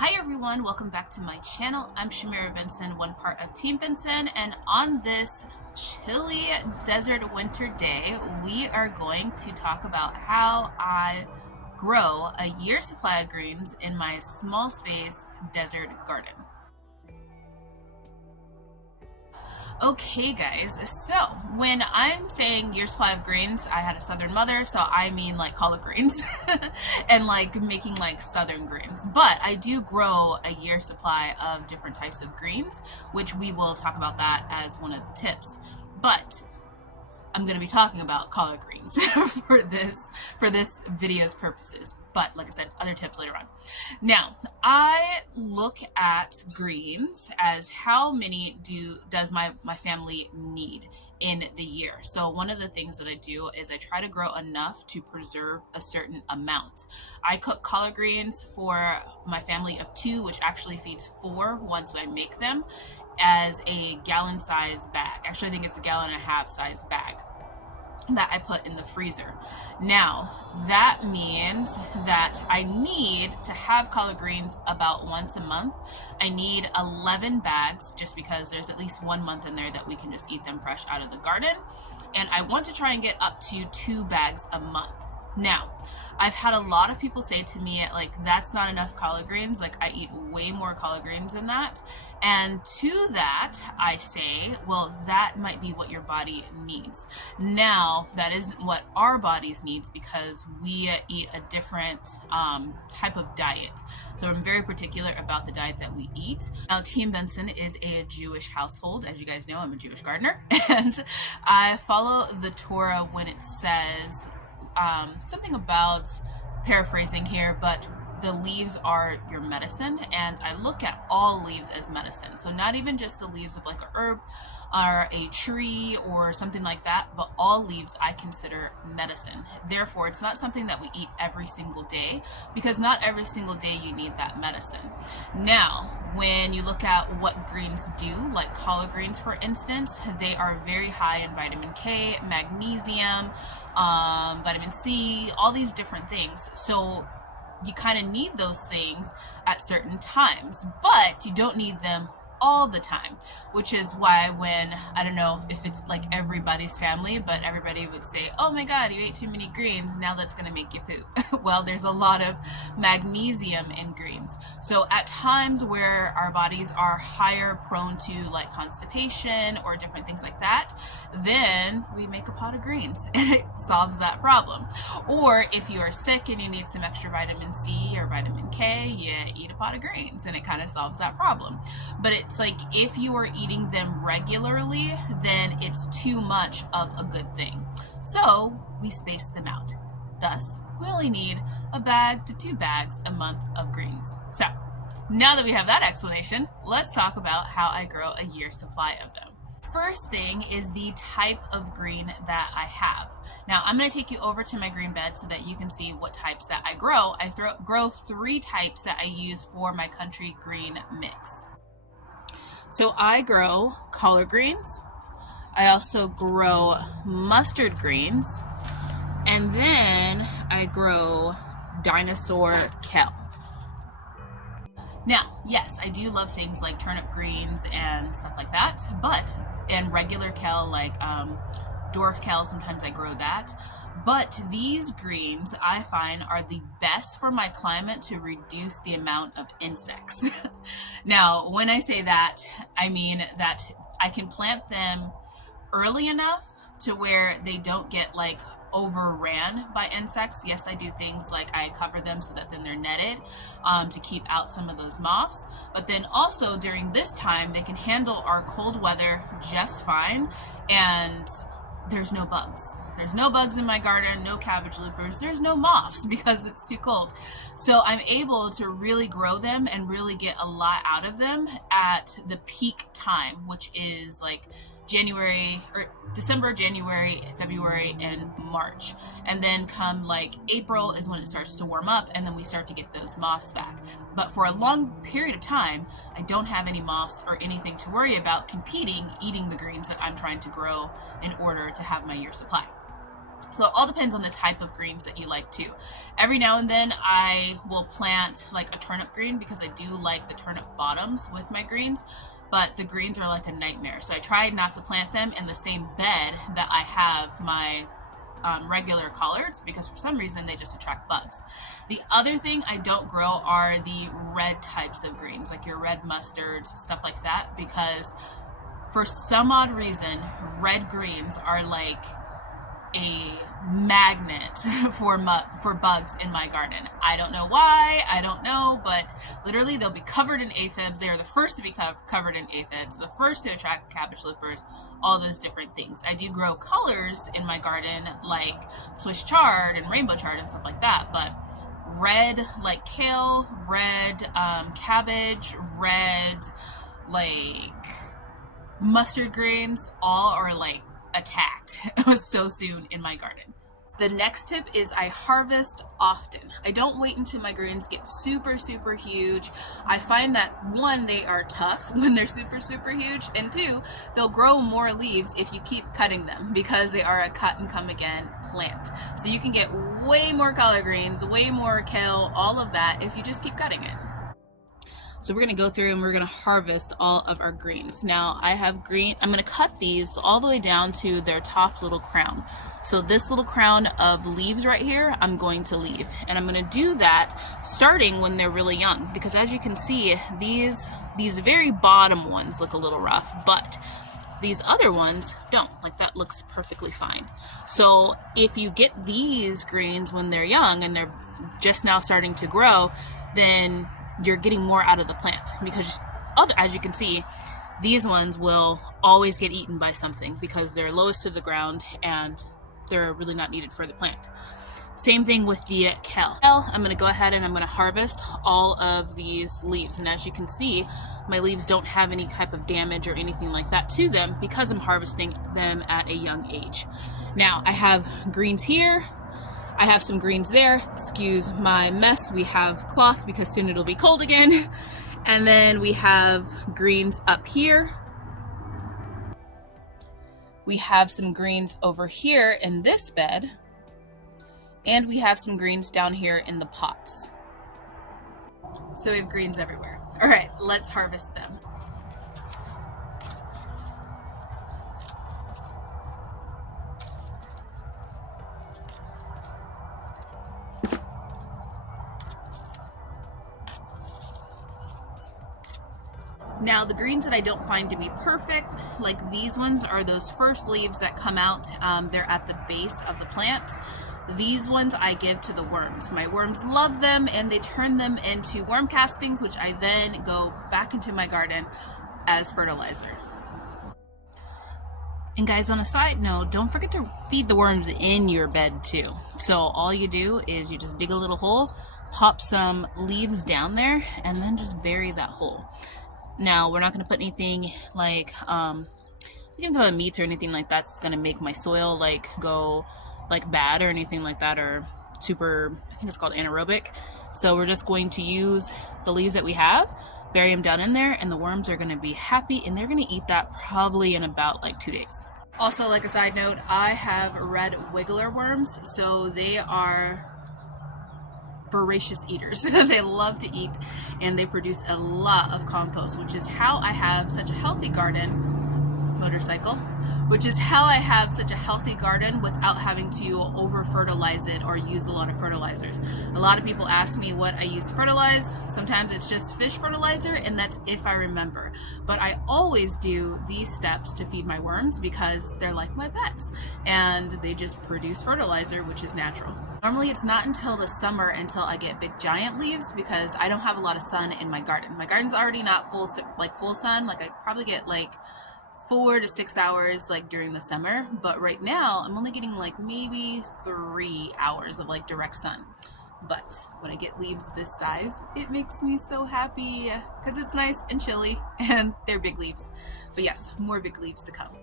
Hi everyone, welcome back to my channel. I'm Shamira Benson, one part of Team Benson, and on this chilly desert winter day, we are going to talk about how I grow a year's supply of greens in my small space desert garden. Okay guys, so when I'm saying year supply of greens, I had a southern mother, so I mean like collard greens and like making like southern greens. But I do grow a year supply of different types of greens, which we will talk about that as one of the tips. But I'm going to be talking about collard greens for this video's purposes. But like I said, other tips later on. Now, I look at greens as how many does my family need in the year. So one of the things that I do is I try to grow enough to preserve a certain amount. I cook collard greens for my family of 2, which actually feeds 4 once I make them, as a gallon size bag. Actually, I think it's a 1.5 gallon size bag that I put in the freezer. Now, that means that I need to have collard greens about once a month. I need 11 bags just because there's at least 1 month in there that we can just eat them fresh out of the garden. And I want to try and get up to 2 bags a month. Now, I've had a lot of people say to me, like, that's not enough collard greens. Like, I eat way more collard greens than that. And to that, I say, well, that might be what your body needs. Now, that isn't what our bodies needs because we eat a different type of diet. So I'm very particular about the diet that we eat. Now, Team Benson is a Jewish household. As you guys know, I'm a Jewish gardener. And I follow the Torah when it says something about, paraphrasing here, but the leaves are your medicine, and I look at all leaves as medicine. So not even just the leaves of like a herb or a tree or something like that, but all leaves I consider medicine. Therefore, it's not something that we eat every single day because not every single day you need that medicine. Now, when you look at what greens do, like collard greens for instance, they are very high in vitamin K, magnesium, vitamin C, all these different things. So you kind of need those things at certain times, but you don't need them all the time, which is why when, I don't know if it's like everybody's family, but everybody would say, oh my God, you ate too many greens, now that's gonna make you poop. Well, there's a lot of magnesium in greens. So at times where our bodies are higher prone to like constipation or different things like that, then we make a pot of greens and it solves that problem. Or if you are sick and you need some extra vitamin C or vitamin K, you eat a pot of greens and it kind of solves that problem. But it's like if you are eating them regularly, then it's too much of a good thing. So we space them out. Thus, we only need a bag to 2 bags a month of greens. So now that we have that explanation, let's talk about how I grow a year's supply of them. First thing is the type of green that I have. Now I'm going to take you over to my green bed so that you can see what types that I grow. I grow 3 types that I use for my country green mix. So I grow collard greens, I also grow mustard greens, and then I grow dinosaur kale. Now, yes, I do love things like turnip greens and stuff like that, and regular kale like dwarf kale, sometimes I grow that. But these greens I find are the best for my climate to reduce the amount of insects. Now, when I say that, I mean that I can plant them early enough to where they don't get like overran by insects. Yes, I do things like I cover them so that then they're netted to keep out some of those moths. But then also during this time, they can handle our cold weather just fine, and there's no bugs. There's no bugs in my garden, no cabbage loopers, there's no moths because it's too cold. So I'm able to really grow them and really get a lot out of them at the peak time, which is like January or December, January, February, and March. And then come like April is when it starts to warm up and then we start to get those moths back. But for a long period of time, I don't have any moths or anything to worry about competing, eating the greens that I'm trying to grow in order to have my year supply. So it all depends on the type of greens that you like too. Every now and then I will plant like a turnip green because I do like the turnip bottoms with my greens, but the greens are like a nightmare. So I try not to plant them in the same bed that I have my regular collards, because for some reason they just attract bugs. The other thing I don't grow are the red types of greens, like your red mustards, stuff like that, because for some odd reason, red greens are like a magnet for bugs in my garden. I don't know why, I don't know, but literally they'll be covered in aphids. They're the first to be covered in aphids, the first to attract cabbage loopers, all those different things. I do grow colors in my garden like Swiss chard and rainbow chard and stuff like that, but red like kale, red cabbage, red like mustard greens, all are like attacked so soon in my garden. The next tip is I harvest often. I don't wait until my greens get super huge. I find that one, they are tough when they're super huge, and two, they'll grow more leaves if you keep cutting them because they are a cut and come again plant. So you can get way more collard greens, way more kale, all of that if you just keep cutting it. So we're going to go through and we're going to harvest all of our greens. Now I have green, I'm going to cut these all the way down to their top little crown. So this little crown of leaves right here, I'm going to leave. And I'm going to do that starting when they're really young, because as you can see, these very bottom ones look a little rough, but these other ones don't. Like that looks perfectly fine. So if you get these greens when they're young and they're just now starting to grow, then you're getting more out of the plant, because as you can see, these ones will always get eaten by something because they're lowest to the ground and they're really not needed for the plant. Same thing with the kale. I'm going to go ahead and I'm going to harvest all of these leaves, and as you can see, my leaves don't have any type of damage or anything like that to them because I'm harvesting them at a young age. Now I have greens here, I have some greens there. Excuse my mess. We have cloth because soon it'll be cold again. And then we have greens up here. We have some greens over here in this bed. And we have some greens down here in the pots. So we have greens everywhere. All right, let's harvest them. Now the greens that I don't find to be perfect, like these ones, are those first leaves that come out. They're at the base of the plant. These ones I give to the worms. My worms love them and they turn them into worm castings, which I then go back into my garden as fertilizer. And guys, on a side note, don't forget to feed the worms in your bed too. So all you do is you just dig a little hole, pop some leaves down there, and then just bury that hole. Now, we're not going to put anything like meats or anything like that's going to make my soil like go like bad or anything like that, or super, I think it's called anaerobic. So we're just going to use the leaves that we have, bury them down in there, and the worms are going to be happy and they're going to eat that probably in about like 2 days. Also, like a side note, I have red wiggler worms, so they are voracious eaters. They love to eat and they produce a lot of compost, which is how I have such a healthy garden. Motorcycle, which is how I have such a healthy garden without having to over fertilize it or use a lot of fertilizers. A lot of people ask me what I use to fertilize. Sometimes it's just fish fertilizer, and that's if I remember. But I always do these steps to feed my worms because they're like my pets and they just produce fertilizer, which is natural. Normally it's not until the summer until I get big giant leaves because I don't have a lot of sun in my garden. My garden's already not full sun. Like I probably get like 4 to 6 hours like during the summer, but right now I'm only getting like maybe 3 hours of like direct sun. But when I get leaves this size, it makes me so happy because it's nice and chilly and they're big leaves. But yes, more big leaves to come.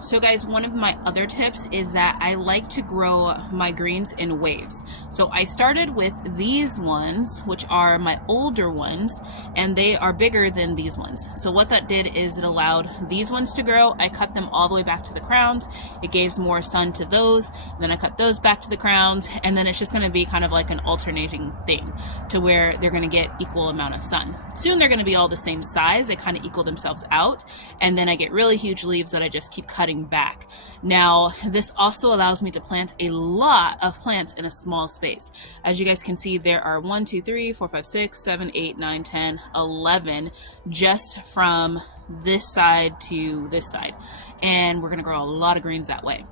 So guys, one of my other tips is that I like to grow my greens in waves. So I started with these ones, which are my older ones, and they are bigger than these ones. So what that did is it allowed these ones to grow. I cut them all the way back to the crowns. It gives more sun to those. Then I cut those back to the crowns, and then it's just going to be kind of like an alternating thing to where they're going to get equal amount of sun. Soon they're going to be all the same size. They kind of equal themselves out, and then I get really huge leaves that I just keep cutting back. Now, this also allows me to plant a lot of plants in a small space. As you guys can see, there are 1, 2, 3, 4, 5, 6, 7, 8, 9, 10, 11 just from this side to this side. And we're going to grow a lot of greens that way.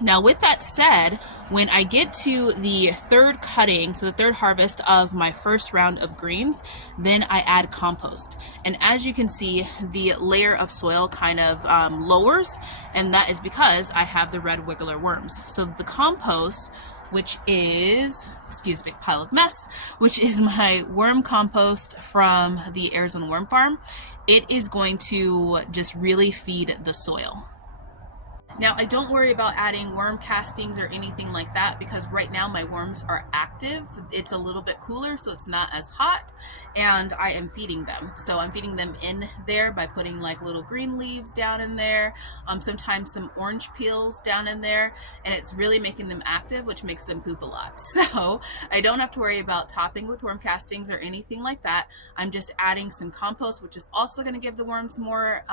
Now, with that said, when I get to the third cutting, so the third harvest of my first round of greens, then I add compost. And as you can see, the layer of soil kind of lowers, and that is because I have the red wiggler worms. So the compost, which is, excuse me, pile of mess, which is my worm compost from the Arizona worm farm, it is going to just really feed the soil. Now, I don't worry about adding worm castings or anything like that because right now my worms are active. It's a little bit cooler, so it's not as hot, and I am feeding them. So I'm feeding them in there by putting like little green leaves down in there, sometimes some orange peels down in there, and it's really making them active, which makes them poop a lot. So I don't have to worry about topping with worm castings or anything like that. I'm just adding some compost, which is also going to give the worms more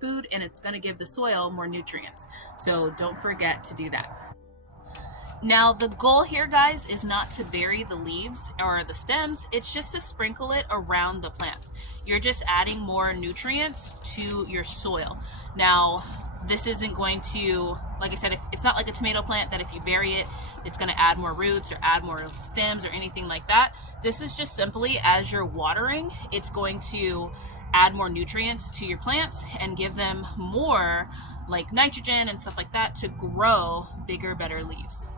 food, and it's going to give the soil more nutrients. So don't forget to do that. Now, the goal here, guys, is not to bury the leaves or the stems. It's just to sprinkle it around the plants. You're just adding more nutrients to your soil. Now, this isn't going to, like I said, it's not like a tomato plant that if you bury it, it's going to add more roots or add more stems or anything like that. This is just simply as you're watering, it's going to add more nutrients to your plants and give them more like nitrogen and stuff like that to grow bigger, better leaves.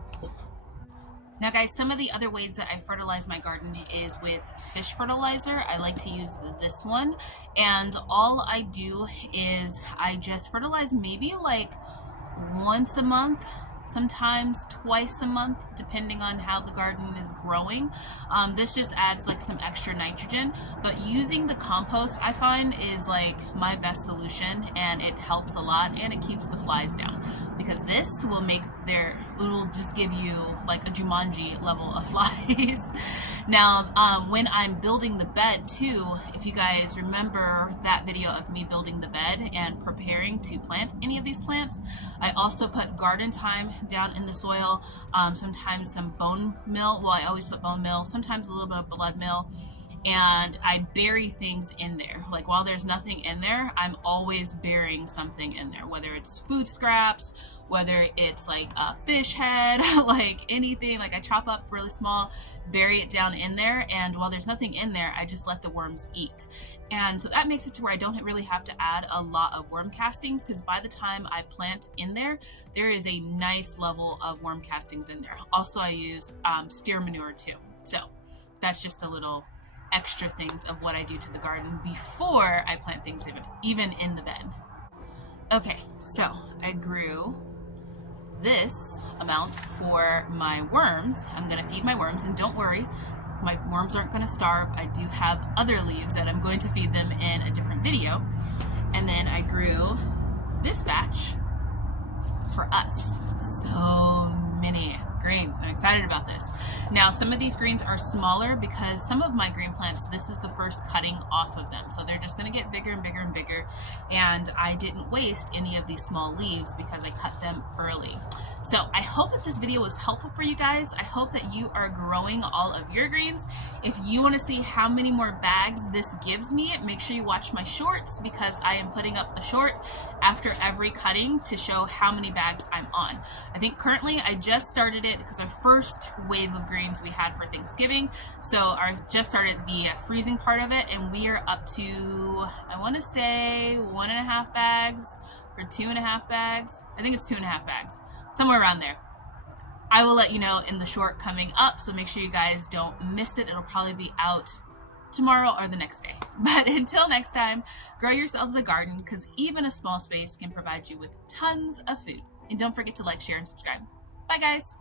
Now guys, some of the other ways that I fertilize my garden is with fish fertilizer. I like to use this one, and all I do is I just fertilize maybe like once a month, sometimes twice a month, depending on how the garden is growing. This just adds like some extra nitrogen, but using the compost I find is like my best solution, and it helps a lot, and it keeps the flies down because this will make it'll just give you like a Jumanji level of flies. Now, when I'm building the bed too, if you guys remember that video of me building the bed and preparing to plant any of these plants, I also put garden thyme down in the soil, sometimes some bone meal. Well, I always put bone meal, sometimes a little bit of blood meal, and I bury things in there. Like while there's nothing in there, I'm always burying something in there, whether it's food scraps, whether it's like a fish head, like anything. Like I chop up really small, bury it down in there, and while there's nothing in there, I just let the worms eat. And so that makes it to where I don't really have to add a lot of worm castings, because by the time I plant in there, there is a nice level of worm castings in there. Also, I use steer manure too. So that's just a little extra things of what I do to the garden before I plant things even in the bed. Okay, so I grew this amount for my worms. I'm gonna feed my worms, and don't worry, my worms aren't gonna starve. I do have other leaves that I'm going to feed them in a different video. And then I grew this batch for us. So many greens. I'm excited about this. Now, some of these greens are smaller because some of my green plants, this is the first cutting off of them. So they're just going to get bigger and bigger and bigger. And I didn't waste any of these small leaves because I cut them early. So I hope that this video was helpful for you guys. I hope that you are growing all of your greens. If you want to see how many more bags this gives me, make sure you watch my shorts, because I am putting up a short after every cutting to show how many bags I'm on. I think currently I just started it because our first wave of greens we had for Thanksgiving. So I just started the freezing part of it, and we are up to, I want to say 1.5 bags or 2.5 bags. I think it's 2.5 bags. Somewhere around there. I will let you know in the short coming up, so make sure you guys don't miss it. It'll probably be out tomorrow or the next day. But until next time, grow yourselves a garden, because even a small space can provide you with tons of food. And don't forget to like, share, and subscribe. Bye, guys.